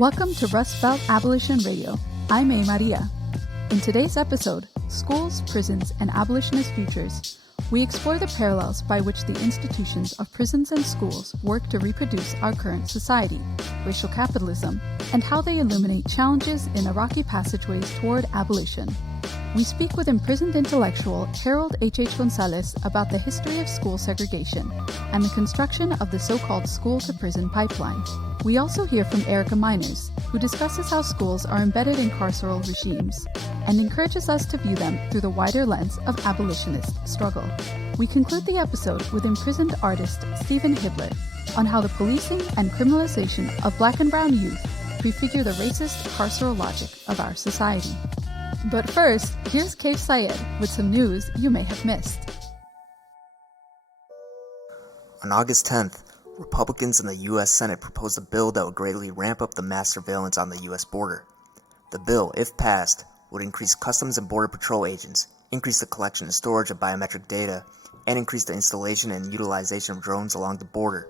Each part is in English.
Welcome to Rustbelt Abolition Radio. I'm A. Maria. In today's episode, Schools, Prisons, and Abolitionist Futures, we explore the parallels by which the institutions of prisons and schools work to reproduce our current society, racial capitalism, and how they illuminate challenges in the rocky passageways toward abolition. We speak with imprisoned intellectual Harold H. Gonzales about the history of school segregation and the construction of the so-called school-to-prison pipeline. We also hear from Erica Miners, who discusses how schools are embedded in carceral regimes and encourages us to view them through the wider lens of abolitionist struggle. We conclude the episode with imprisoned artist Steven Hibbler on how the policing and criminalization of Black and brown youth prefigure the racist carceral logic of our society. But first, here's Kaif Sayed with some news you may have missed. On August 10th, Republicans in the U.S. Senate proposed a bill that would greatly ramp up the mass surveillance on the U.S. border. The bill, if passed, would increase Customs and Border Patrol agents, increase the collection and storage of biometric data, and increase the installation and utilization of drones along the border,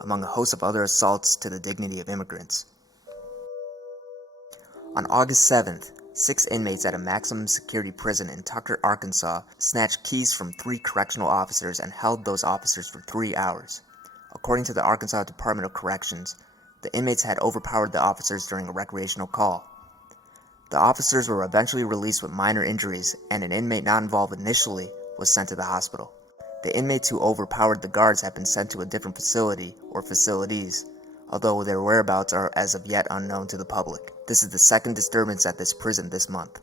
among a host of other assaults to the dignity of immigrants. On August 7th, 6 inmates at a maximum security prison in Tucker, Arkansas, snatched keys from 3 correctional officers and held those officers for 3 hours. According to the Arkansas Department of Corrections, the inmates had overpowered the officers during a recreational call. The officers were eventually released with minor injuries, and an inmate not involved initially was sent to the hospital. The inmates who overpowered the guards have been sent to a different facility or facilities, although their whereabouts are as of yet unknown to the public. This is the second disturbance at this prison this month.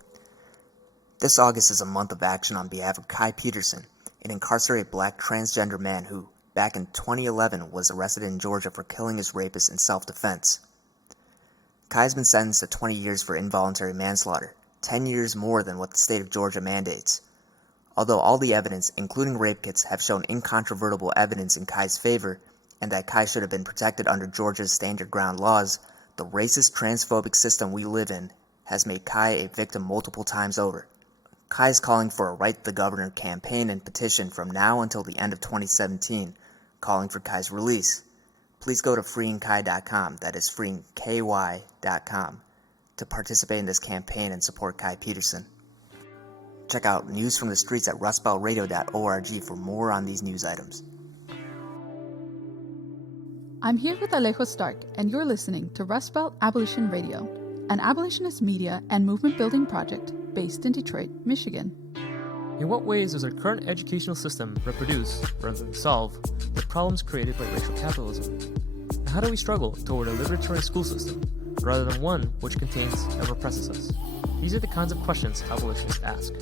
This August is a month of action on behalf of Kai Peterson, an incarcerated Black transgender man who, back in 2011, was arrested in Georgia for killing his rapist in self-defense. Kai has been sentenced to 20 years for involuntary manslaughter, 10 years more than what the state of Georgia mandates. Although all the evidence, including rape kits, have shown incontrovertible evidence in Kai's favor, and that Kai should have been protected under Georgia's standard ground laws, the racist, transphobic system we live in has made Kai a victim multiple times over. Kai is calling for a Write the Governor campaign and petition from now until the end of 2017, calling for Kai's release. Please go to freeingkai.com, that is freeingky.com, to participate in this campaign and support Kai Peterson. Check out News from the Streets at rustbeltradio.org for more on these news items. I'm here with Alejo Stark, and you're listening to Rustbelt Abolition Radio, an abolitionist media and movement building project based in Detroit, Michigan. In what ways does our current educational system reproduce, rather than solve, the problems created by racial capitalism? And how do we struggle toward a liberatory school system, rather than one which contains and represses us? These are the kinds of questions abolitionists ask.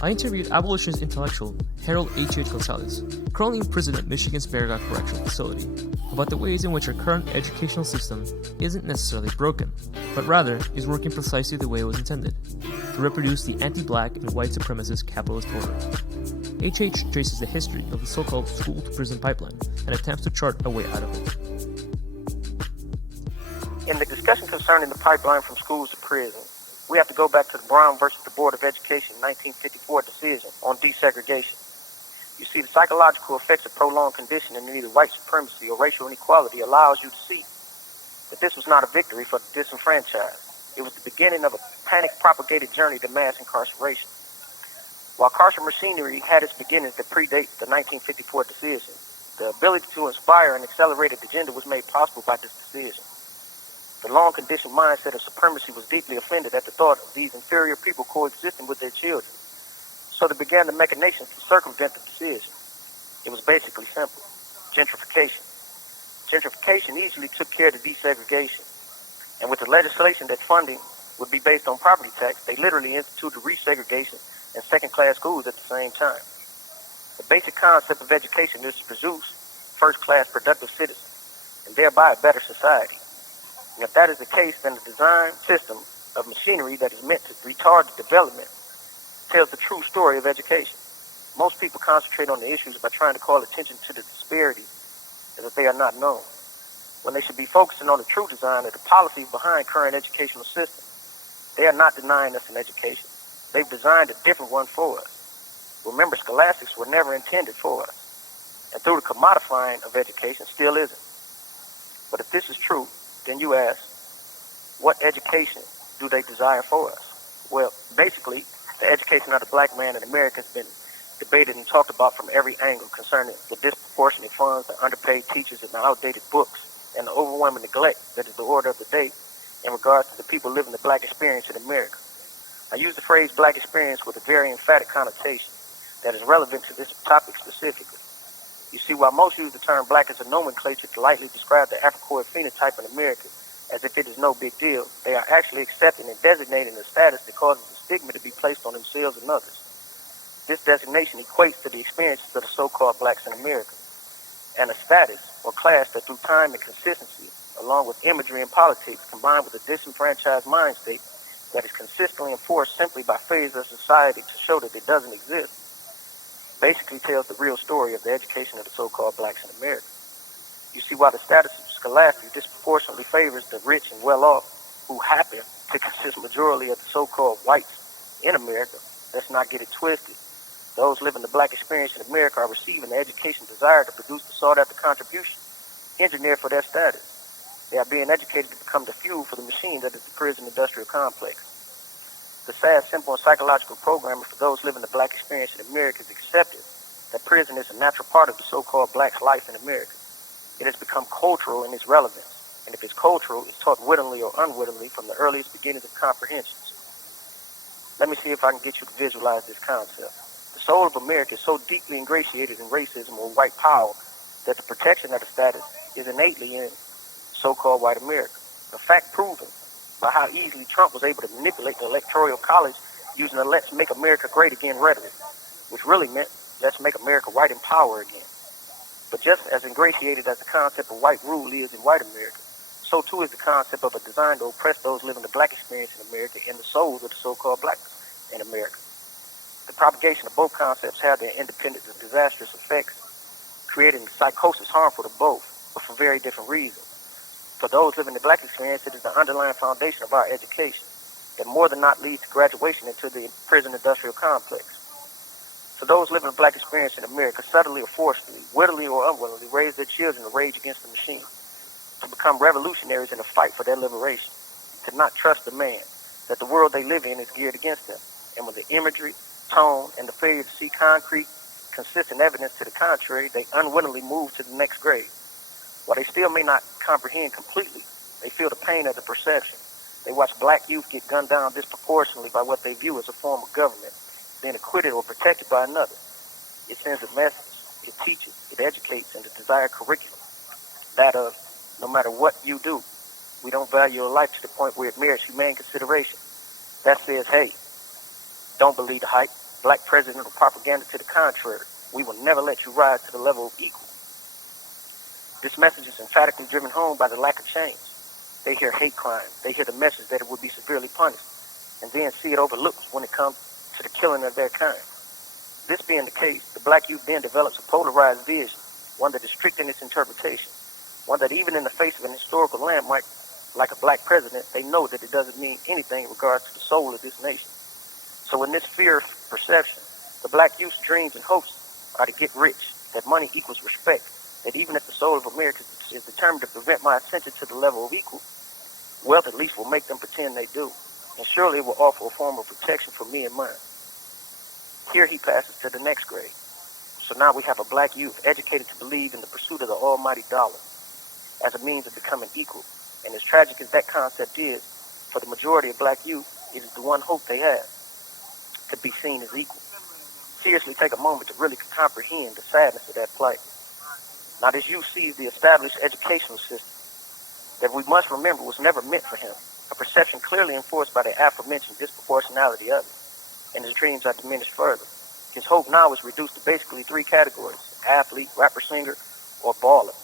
I interviewed abolitionist intellectual Harold H. Gonzales, currently imprisoned at Michigan's Baraga Correctional Facility, about the ways in which our current educational system isn't necessarily broken, but rather is working precisely the way it was intended, to reproduce the anti-Black and white supremacist capitalist order. H.H. traces the history of the so-called school-to-prison pipeline and attempts to chart a way out of it. In the discussion concerning the pipeline from schools to prison, we have to go back to the Brown versus the Board of Education 1954 decision on desegregation. You see, the psychological effects of prolonged conditioning in either white supremacy or racial inequality allows you to see that this was not a victory for the disenfranchised. It was the beginning of a panic-propagated journey to mass incarceration. While carceral machinery had its beginnings that predate the 1954 decision, the ability to inspire an accelerated agenda was made possible by this decision. The long-conditioned mindset of supremacy was deeply offended at the thought of these inferior people coexisting with their children. So they began the machinations to circumvent the decision. It was basically simple: gentrification. Gentrification easily took care of the desegregation. And with the legislation that funding would be based on property tax, they literally instituted resegregation and second-class schools at the same time. The basic concept of education is to produce first-class productive citizens, and thereby a better society. And if that is the case, then the design system of machinery that is meant to retard the development tells the true story of education. Most people concentrate on the issues by trying to call attention to the disparity as if they are not known, when they should be focusing on the true design of the policies behind current educational systems. They are not denying us an education. They've designed a different one for us. Remember, scholastics were never intended for us, and through the commodifying of education still isn't. But if this is true, Then you ask, what education do they desire for us? Well, basically, the education of the black man in America has been debated and talked about from every angle concerning the disproportionate funds, the underpaid teachers, and the outdated books, and the overwhelming neglect that is the order of the day in regards to the people living the black experience in America. I use the phrase black experience with a very emphatic connotation that is relevant to this topic specifically. You see, while most use the term black as a nomenclature to lightly describe the Afrocoid phenotype in America as if it is no big deal, they are actually accepting and designating a status that causes a stigma to be placed on themselves and others. This designation equates to the experiences of the so-called blacks in America, and a status or class that through time and consistency, along with imagery and politics, combined with a disenfranchised mind state that is consistently enforced simply by phase of society to show that it doesn't exist, basically tells the real story of the education of the so-called blacks in America. You see, while the status of scholastic disproportionately favors the rich and well-off, who happen to consist majority of the so-called whites in America, let's not get it twisted. Those living the black experience in America are receiving the education desired to produce the sought-after contribution engineered for their status. They are being educated to become the fuel for the machine that is the prison industrial complex. The sad, simple, and psychological programming for those living the black experience in America is accepted that prison is a natural part of the so-called black's life in America. It has become cultural in its relevance, and if it's cultural, it's taught wittingly or unwittingly from the earliest beginnings of comprehensions. Let me see if I can get you to visualize this concept. The soul of America is so deeply ingratiated in racism or white power that the protection of the status is innately in so-called white America. A fact proven by how easily Trump was able to manipulate the Electoral College using the Let's Make America Great Again rhetoric, which really meant let's make America white in power again. But just as ingratiated as the concept of white rule is in white America, so too is the concept of a design to oppress those living the black experience in America and the souls of the so-called blacks in America. The propagation of both concepts have their independent and disastrous effects, creating psychosis harmful to both, but for very different reasons. For those living the black experience, it is the underlying foundation of our education that more than not leads to graduation into the prison industrial complex. For those living the black experience in America, subtly or forcefully, wittily or unwittingly, raise their children to rage against the machine, to become revolutionaries in the fight for their liberation, to not trust the man, that the world they live in is geared against them, and with the imagery, tone, and the failure to see concrete, consistent evidence to the contrary, they unwittingly move to the next grade. While they still may not comprehend completely, they feel the pain of the perception. They watch black youth get gunned down disproportionately by what they view as a form of government, being acquitted or protected by another. It sends a message, it teaches, it educates in the desired curriculum. That of, no matter what you do, we don't value your life to the point where it merits humane consideration. That says, hey, don't believe the hype. Black presidential propaganda to the contrary. We will never let you rise to the level of equal. This message is emphatically driven home by the lack of change. They hear hate crime. They hear the message that it would be severely punished, and then see it overlooked when it comes to the killing of their kind. This being the case, the black youth then develops a polarized vision, one that is strict in its interpretation, one that even in the face of an historical landmark like a black president, they know that it doesn't mean anything in regards to the soul of this nation. So in this fear of perception, the black youth's dreams and hopes are to get rich, that money equals respect, that even if the soul of America is determined to prevent my ascension to the level of equal, wealth at least will make them pretend they do, and surely it will offer a form of protection for me and mine. Here he passes to the next grade. So now we have a black youth educated to believe in the pursuit of the almighty dollar as a means of becoming equal. And as tragic as that concept is, for the majority of black youth, it is the one hope they have, to be seen as equal. Seriously take a moment to really comprehend the sadness of that plight. Now this youth sees the established educational system that we must remember was never meant for him, a perception clearly enforced by the aforementioned disproportionality of it, and his dreams are diminished further. His hope now is reduced to basically three categories: athlete, rapper, singer, or baller.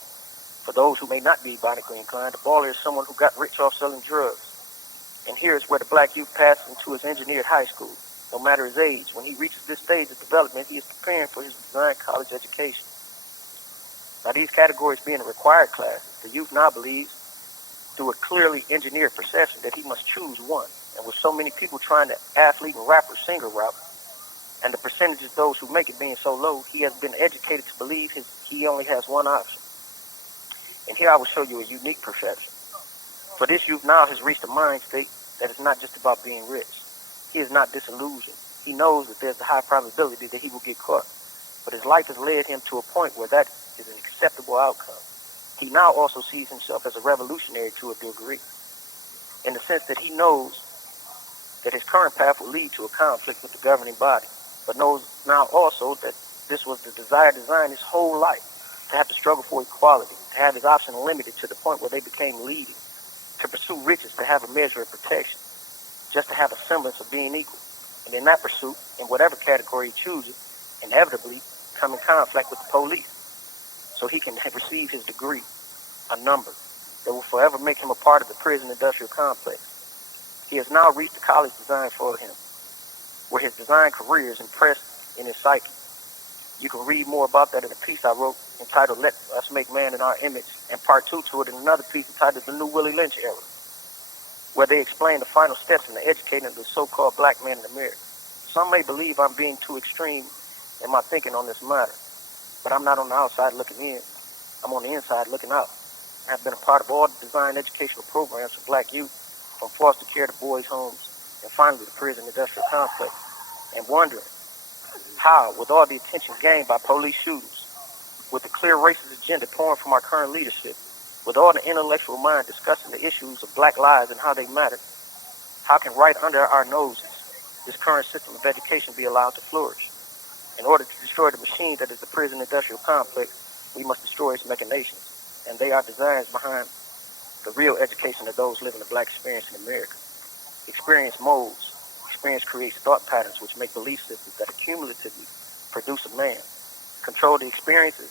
For those who may not be botanically inclined, a baller is someone who got rich off selling drugs. And here is where the black youth passes into his engineered high school. No matter his age, when he reaches this stage of development, he is preparing for his designed college education. Now these categories being required classes, the youth now believes, through a clearly engineered perception, that he must choose one. And with so many people trying the athlete and rapper singer route, and the percentage of those who make it being so low, he has been educated to believe he only has one option. And here I will show you a unique perception. For this youth now has reached a mind state that is not just about being rich. He is not disillusioned. He knows that there's a high probability that he will get caught. But his life has led him to a point where that is an acceptable outcome. He now also sees himself as a revolutionary to a degree, in the sense that he knows that his current path will lead to a conflict with the governing body, but knows now also that this was the desired design his whole life, to have to struggle for equality, to have his options limited to the point where they became leading, to pursue riches, to have a measure of protection, just to have a semblance of being equal. And in that pursuit, in whatever category he chooses, inevitably come in conflict with the police, so he can receive his degree, a number, that will forever make him a part of the prison industrial complex. He has now reached the college designed for him, where his design career is impressed in his psyche. You can read more about that in a piece I wrote entitled Let Us Make Man in Our Image, and part 2 to it in another piece entitled The New Willie Lynch Era, where they explain the final steps in the educating of the so-called black man in America. Some may believe I'm being too extreme in my thinking on this matter, but I'm not on the outside looking in. I'm on the inside looking out. I have been a part of all the design educational programs for black youth, from foster care to boys' homes, and finally the prison industrial complex, and wondering how, with all the attention gained by police shooters, with the clear racist agenda pouring from our current leadership, with all the intellectual mind discussing the issues of black lives and how they matter, how can right under our noses this current system of education be allowed to flourish? In order to destroy the machine that is the prison industrial complex, we must destroy its machinations, and they are designs behind the real education of those living the black experience in America. Experience molds. Experience creates thought patterns which make belief systems that accumulatively produce a man. Control the experiences,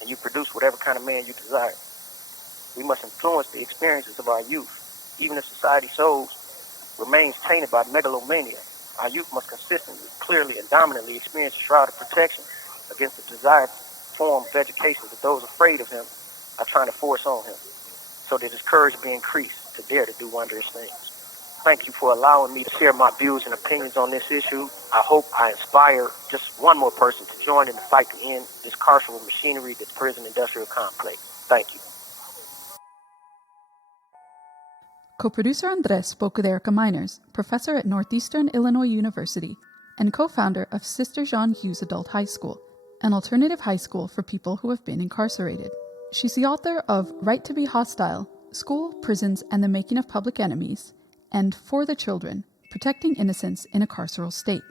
and you produce whatever kind of man you desire. We must influence the experiences of our youth. Even if society's souls remains tainted by megalomania, our youth must consistently, clearly, and dominantly experience a shroud of protection against the desired form of education that those afraid of him are trying to force on him, so that his courage be increased to dare to do wondrous things. Thank you for allowing me to share my views and opinions on this issue. I hope I inspire just one more person to join in the fight to end this carceral machinery, this prison industrial complex. Thank you. Co-producer Andres spoke with Erica Miners, professor at Northeastern Illinois University and co-founder of Sister Jean Hughes Adult High School, an alternative high school for people who have been incarcerated. She's the author of Right to be Hostile, School, Prisons, and the Making of Public Enemies, and For the Children, Protecting Innocence in a Carceral State.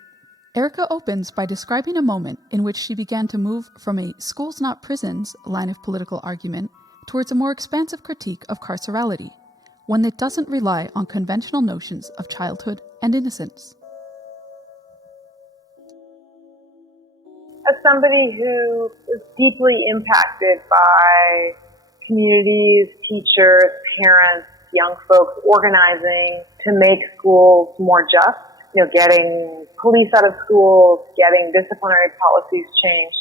Erica opens by describing a moment in which she began to move from a schools not prisons line of political argument towards a more expansive critique of carcerality, one that doesn't rely on conventional notions of childhood and innocence. As somebody who is deeply impacted by communities, teachers, parents, young folks organizing to make schools more just, getting police out of schools, getting disciplinary policies changed.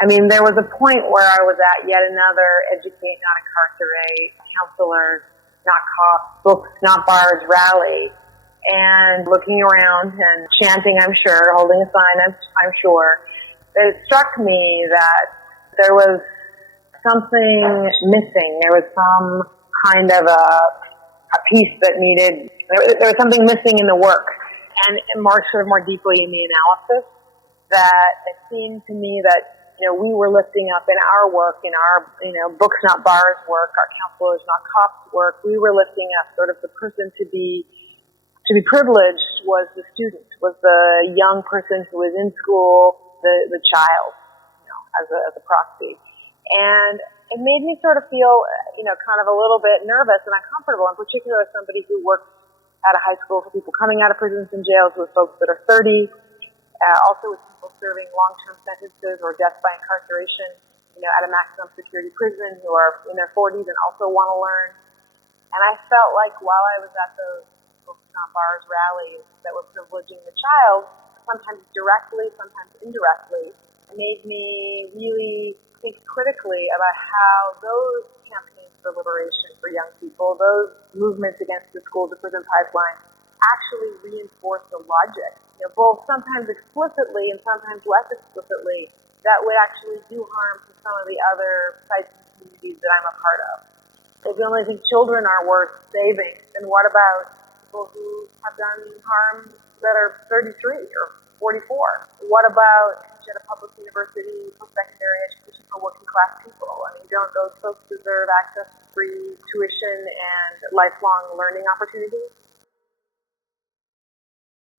I mean, there was a point where I was at yet another educate, not incarcerate, counselors, not cops, books, not bars rally, and looking around and chanting, I'm sure, holding a sign, I'm sure, that it struck me that there was something missing. There was some kind of a piece that needed, there was something missing in the work and more deeply in the analysis, that it seemed to me that we were lifting up in our work, in our, books not bars work, our counselors not cops work, we were lifting up sort of the person to be privileged was the student, was the young person who was in school, the child, as a proxy. And it made me sort of feel, kind of a little bit nervous and uncomfortable, in particular as somebody who works at a high school for people coming out of prisons and jails with folks that are 30, also with people serving long-term sentences or death by incarceration, at a maximum security prison who are in their 40s and also want to learn. And I felt like while I was at those books not bars rallies that were privileging the child, sometimes directly, sometimes indirectly, it made me really think critically about how those campaigns for liberation for young people, those movements against the school to prison pipeline, actually reinforce the logic, both sometimes explicitly and sometimes less explicitly, that would actually do harm to some of the other sites and communities that I'm a part of. If we only think children are worth saving, then what about people who have done harm that are 33 or 44? What about at a public university, post-secondary education for working class people? I mean, don't those folks deserve access to free tuition and lifelong learning opportunities?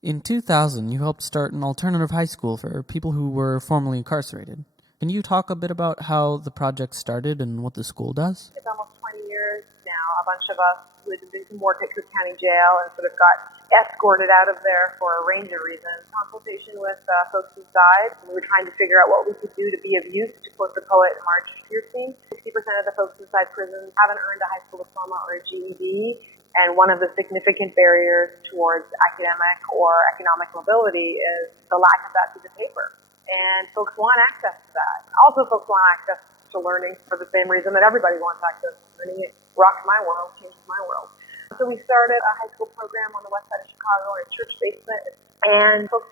In 2000, you helped start an alternative high school for people who were formerly incarcerated. Can you talk a bit about how the project started and what the school does? It's almost 20 years now. A bunch of us who had been doing some work at Cook County Jail and sort of got escorted out of there for a range of reasons. Consultation with folks inside. We were trying to figure out what we could do to be of use, to quote the poet Marge Piercy. 60% of the folks inside prisons haven't earned a high school diploma or a GED. And one of the significant barriers towards academic or economic mobility is the lack of that piece of paper. And folks want access to that. Also, folks want access to learning for the same reason that everybody wants access to learning. It rocked my world, changed my world. So we started a high school program on the west side of Chicago in a church basement. And folks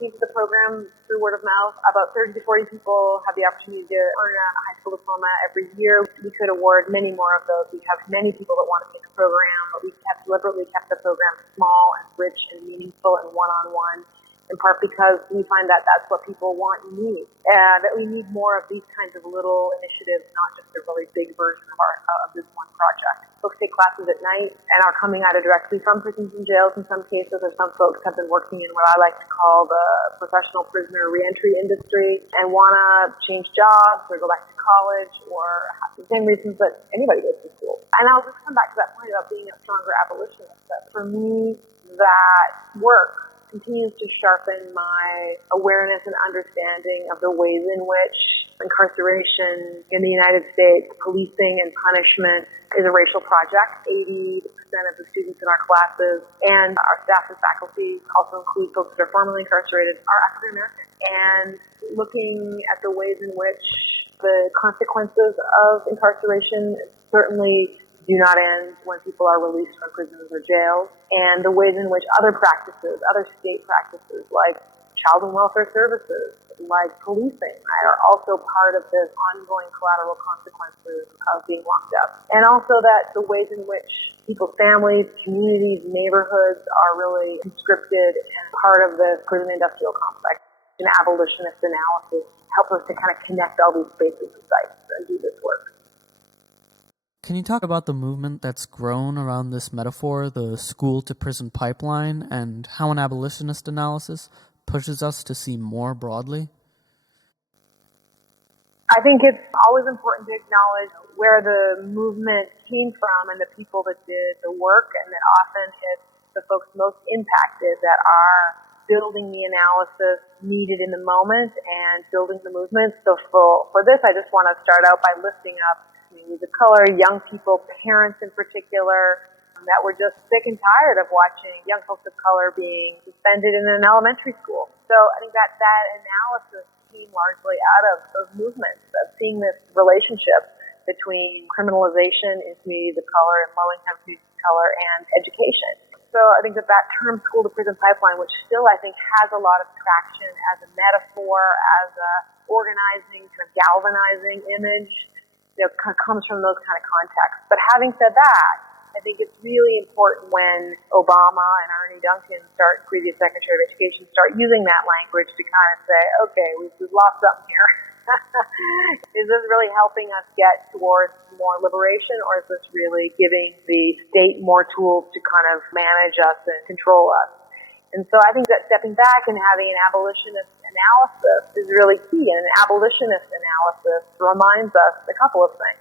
came to the program through word of mouth. About 30 to 40 people have the opportunity to earn a high school diploma every year. We could award many more of those. We have many people that want to take a program, but we have deliberately kept the program small and rich and meaningful and one-on-one, in part because we find that that's what people want and need. That we need more of these kinds of little initiatives, not just a really big version of this one project. Folks take classes at night and are coming either directly from prisons and jails in some cases, or some folks have been working in what I like to call the professional prisoner reentry industry and want to change jobs or go back to college or have the same reasons that anybody goes to school. And I'll just come back to that point about being a stronger abolitionist, that for me, that work continues to sharpen my awareness and understanding of the ways in which incarceration in the United States, policing and punishment, is a racial project. 80% of the students in our classes and our staff and faculty, also include folks that are formerly incarcerated, are African American. And looking at the ways in which the consequences of incarceration certainly do not end when people are released from prisons or jails, and the ways in which other practices, other state practices like child and welfare services, like policing, are also part of this ongoing collateral consequences of being locked up. And also that the ways in which people's families, communities, neighborhoods are really conscripted and part of the prison industrial complex. An abolitionist analysis helps us to kind of connect all these spaces and sites and do this work. Can you talk about the movement that's grown around this metaphor, the school-to-prison pipeline, and how an abolitionist analysis pushes us to see more broadly? I think it's always important to acknowledge where the movement came from and the people that did the work, and that often it's the folks most impacted that are building the analysis needed in the moment and building the movement. So for this, I just want to start out by lifting up communities of color, young people, parents in particular, that were just sick and tired of watching young folks of color being suspended in an elementary school. So I think that analysis came largely out of those movements of seeing this relationship between criminalization in communities of color and low-income communities of color and education. So I think that term school-to-prison pipeline, which still I think has a lot of traction as a metaphor, as a organizing, kind of galvanizing image, comes from those kind of contexts. But having said that, I think it's really important when Obama and Ernie Duncan, previous Secretary of Education, start using that language to kind of say, okay, we've lost something here. Is this really helping us get towards more liberation, or is this really giving the state more tools to kind of manage us and control us? And so I think that stepping back and having an abolitionist analysis is really key. And an abolitionist analysis reminds us a couple of things.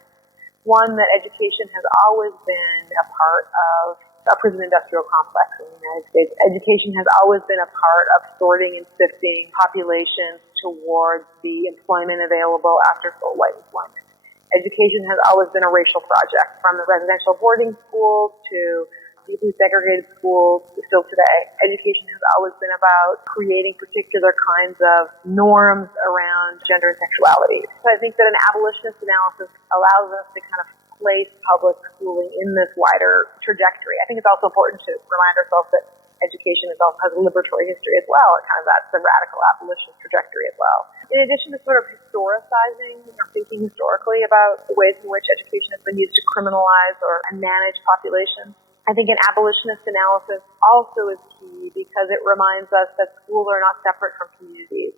One, that education has always been a part of a prison industrial complex in the United States. Education has always been a part of sorting and sifting populations towards the employment available after full white employment. Education has always been a racial project, from the residential boarding schools to deeply segregated schools still today. Education has always been about creating particular kinds of norms around gender and sexuality. So I think that an abolitionist analysis allows us to kind of place public schooling in this wider trajectory. I think it's also important to remind ourselves that education also has a liberatory history as well. That's the radical abolitionist trajectory as well. In addition to sort of historicizing or thinking historically about the ways in which education has been used to criminalize and manage populations, I think an abolitionist analysis also is key because it reminds us that schools are not separate from communities,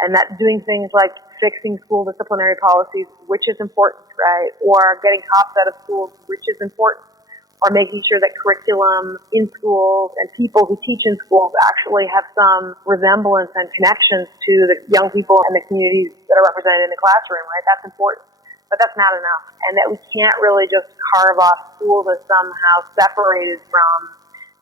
and that doing things like fixing school disciplinary policies, which is important, right, or getting cops out of schools, which is important, or making sure that curriculum in schools and people who teach in schools actually have some resemblance and connections to the young people and the communities that are represented in the classroom, right? That's important. But that's not enough. And that we can't really just carve off schools as somehow separated from,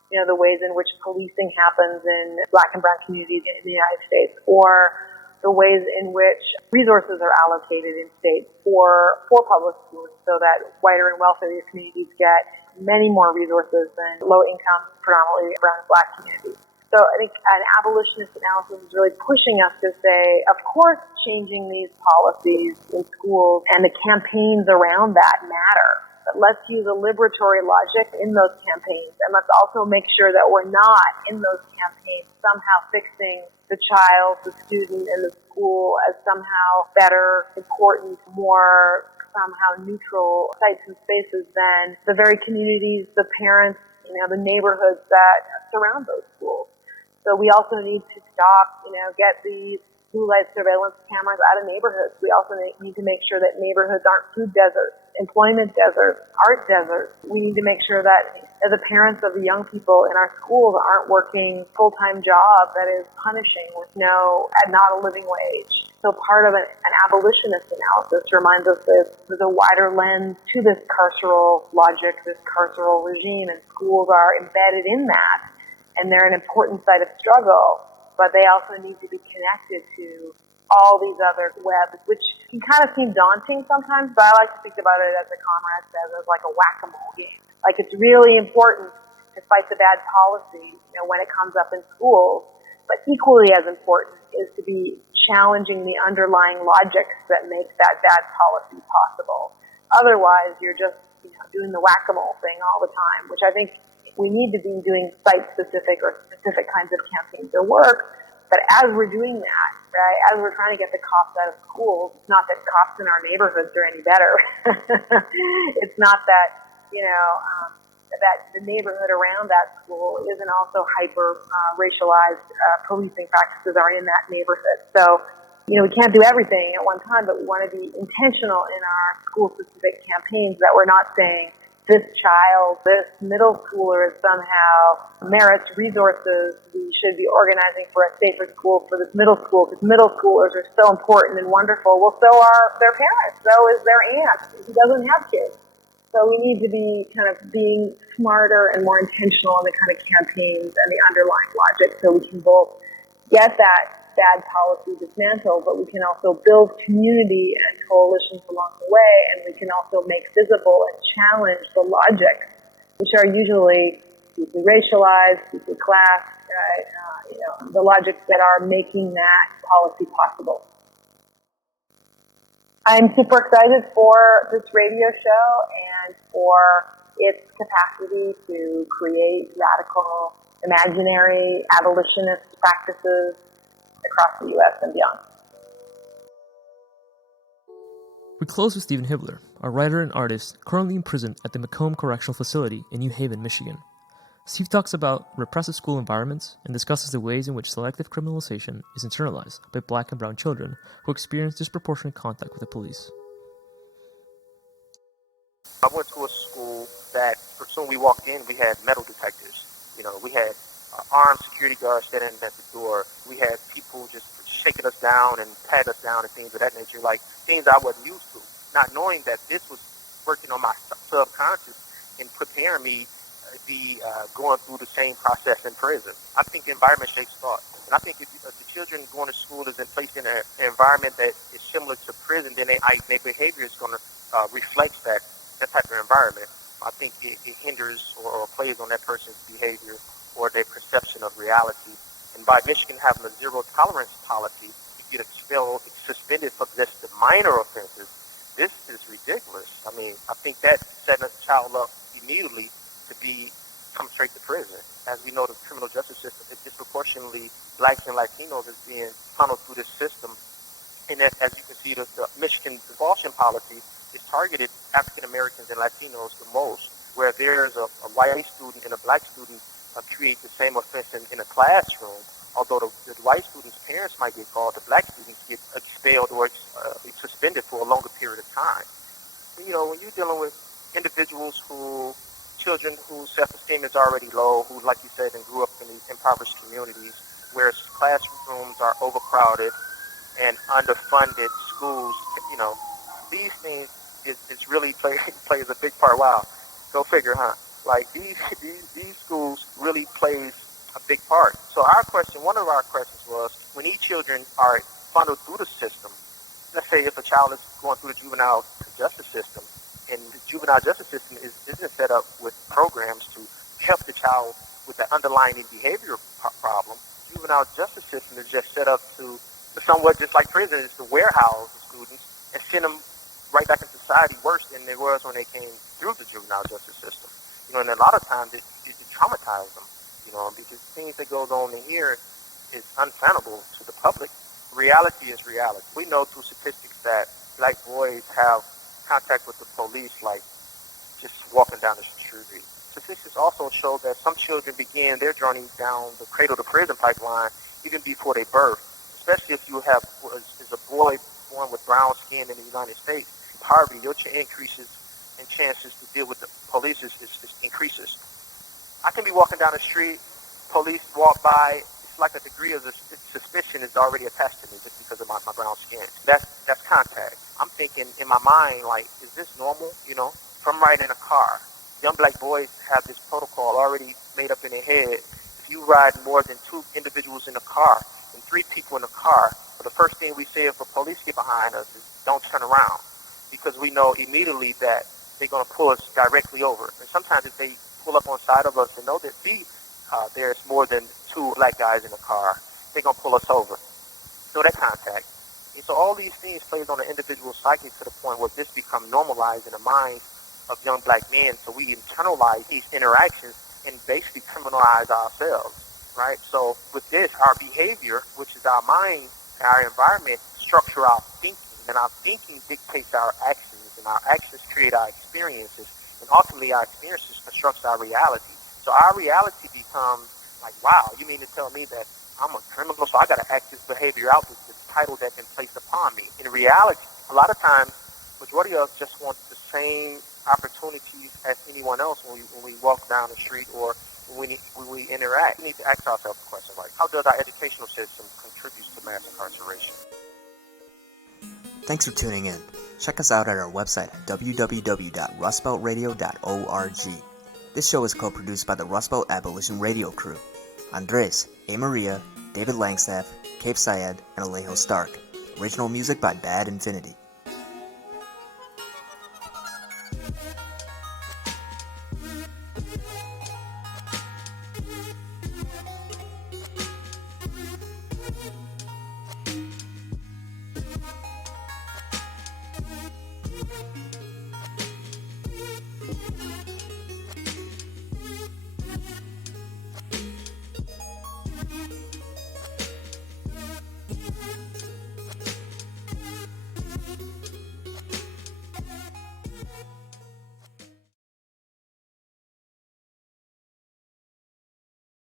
the ways in which policing happens in Black and brown communities in the United States, or the ways in which resources are allocated in states for public schools, so that whiter and wealthier communities get many more resources than low-income, predominantly brown and Black communities. So I think an abolitionist analysis is really pushing us to say, of course, changing these policies in schools and the campaigns around that matter. But let's use a liberatory logic in those campaigns, and let's also make sure that we're not in those campaigns somehow fixing the child, the student, and the school as somehow better, important, more somehow neutral sites and spaces than the very communities, the parents, the neighborhoods that surround those schools. So we also need to stop, get these blue light surveillance cameras out of neighborhoods. We also need to make sure that neighborhoods aren't food deserts, employment deserts, art deserts. We need to make sure that the parents of the young people in our schools aren't working full-time job that is punishing with not a living wage. So part of an abolitionist analysis reminds us that there's a wider lens to this carceral logic, this carceral regime, and schools are embedded in that. And they're an important site of struggle, but they also need to be connected to all these other webs, which can kind of seem daunting sometimes, but I like to think about it, as a comrade says, as like a whack-a-mole game. Like, it's really important to fight the bad policy, when it comes up in schools, but equally as important is to be challenging the underlying logics that make that bad policy possible. Otherwise, you're just, doing the whack-a-mole thing all the time, which I think we need to be doing site-specific or specific kinds of campaigns or work. But as we're doing that, right, as we're trying to get the cops out of schools, it's not that cops in our neighborhoods are any better. It's not that, that the neighborhood around that school isn't also racialized policing practices are in that neighborhood. So, we can't do everything at one time, but we want to be intentional in our school-specific campaigns, that we're not saying, this child, this middle schooler somehow merits resources. We should be organizing for a safer school for this middle school, because middle schoolers are so important and wonderful. Well, so are their parents. So is their aunt who doesn't have kids. So we need to be kind of being smarter and more intentional in the kind of campaigns and the underlying logic, so we can both get that bad policy dismantled, but we can also build community and coalitions along the way, and we can also make visible and challenge the logics, which are usually deeply racialized, deeply classed, right? The logics that are making that policy possible. I'm super excited for this radio show and for its capacity to create radical, imaginary, abolitionist practices across the U.S. and beyond. We close with Steven Hibbler, a writer and artist currently imprisoned at the Macomb Correctional Facility in New Haven, Michigan. Steve talks about repressive school environments and discusses the ways in which selective criminalization is internalized by Black and brown children who experience disproportionate contact with the police. I went to a school that, as soon as we walked in, we had metal detectors. We had armed security guards standing at the door. We had people just shaking us down and patting us down and things of that nature, like things I wasn't used to, not knowing that this was working on my subconscious and preparing me to be going through the same process in prison. I think environment shapes thought. And I think if the children going to school is placed in an environment that is similar to prison, then their behavior is going to reflect that type of environment. I think it hinders or plays on that person's behavior or their perception of reality. And by Michigan having a zero tolerance policy, you get expelled, suspended for just the minor offenses. This is ridiculous. I mean, I think that setting a child up immediately to be come straight to prison. As we know, the criminal justice system is disproportionately blacks and Latinos is being funneled through this system. And as you can see, the Michigan expulsion policy is targeted African Americans and Latinos the most, where there's a white student and a black student create the same offense in a classroom. Although the white student's parents might get called, the black students get expelled or suspended for a longer period of time. You know, when you're dealing with individuals children whose self-esteem is already low, who, like you said, and grew up in these impoverished communities where classrooms are overcrowded and underfunded schools, you know, these things is really plays a big part. Wow, go figure, huh? Like these schools really plays a big part. So one of our questions was, when these children are funneled through the system, let's say if a child is going through the juvenile justice system, and the juvenile justice system isn't set up with programs to help the child with the underlying behavioral problem. Juvenile justice system is just set up to somewhat just like prison, is to warehouse the students and send them right back into society worse than they was when they came through the juvenile justice system. You know, and a lot of times it traumatizes them, you know, because things that goes on in here is unfathomable to the public. Reality is reality. We know through statistics that black boys have contact with the police like just walking down the street. Statistics also show that some children begin their journey down the cradle to prison pipeline even before they birth, especially if you is a boy born with brown skin in the United States. Poverty, your increases and chances to deal with the police increases. I can be walking down the street, police walk by, it's like a degree of suspicion is already attached to me just because of my brown skin. That's contact. I'm thinking in my mind, like, is this normal? You know, from riding in a car. Young black boys have this protocol already made up in their head. If you ride more than 2 individuals in a car and 3 people in a car, the first thing we say if a police get behind us is don't turn around, because we know immediately that they're going to pull us directly over. And sometimes if they pull up on side of us and know that there's more than 2 black guys in a car, they're going to pull us over. So that contact. And so all these things plays on the individual psyche to the point where this becomes normalized in the minds of young black men. So we internalize these interactions and basically criminalize ourselves, right? So with this, our behavior, which is our mind, our environment, structure our thinking, and our thinking dictates our actions, and our actions create our experiences, and ultimately our experiences constructs our reality. So our reality becomes like, wow, you mean to tell me that I'm a criminal, so I got to act this behavior out with this title that's been placed upon me. In reality, a lot of times, majority of us just want the same opportunities as anyone else when we walk down the street or when we interact. We need to ask ourselves the question, like, how does our educational system contribute to mass incarceration? Thanks for tuning in. Check us out at our website at www.rustbeltradio.org. This show is co-produced by the Rustbelt Abolition radio crew. Andres, A. Maria, David Langstaff, Cape Syed, and Alejo Stark. Original music by Bad Infinity.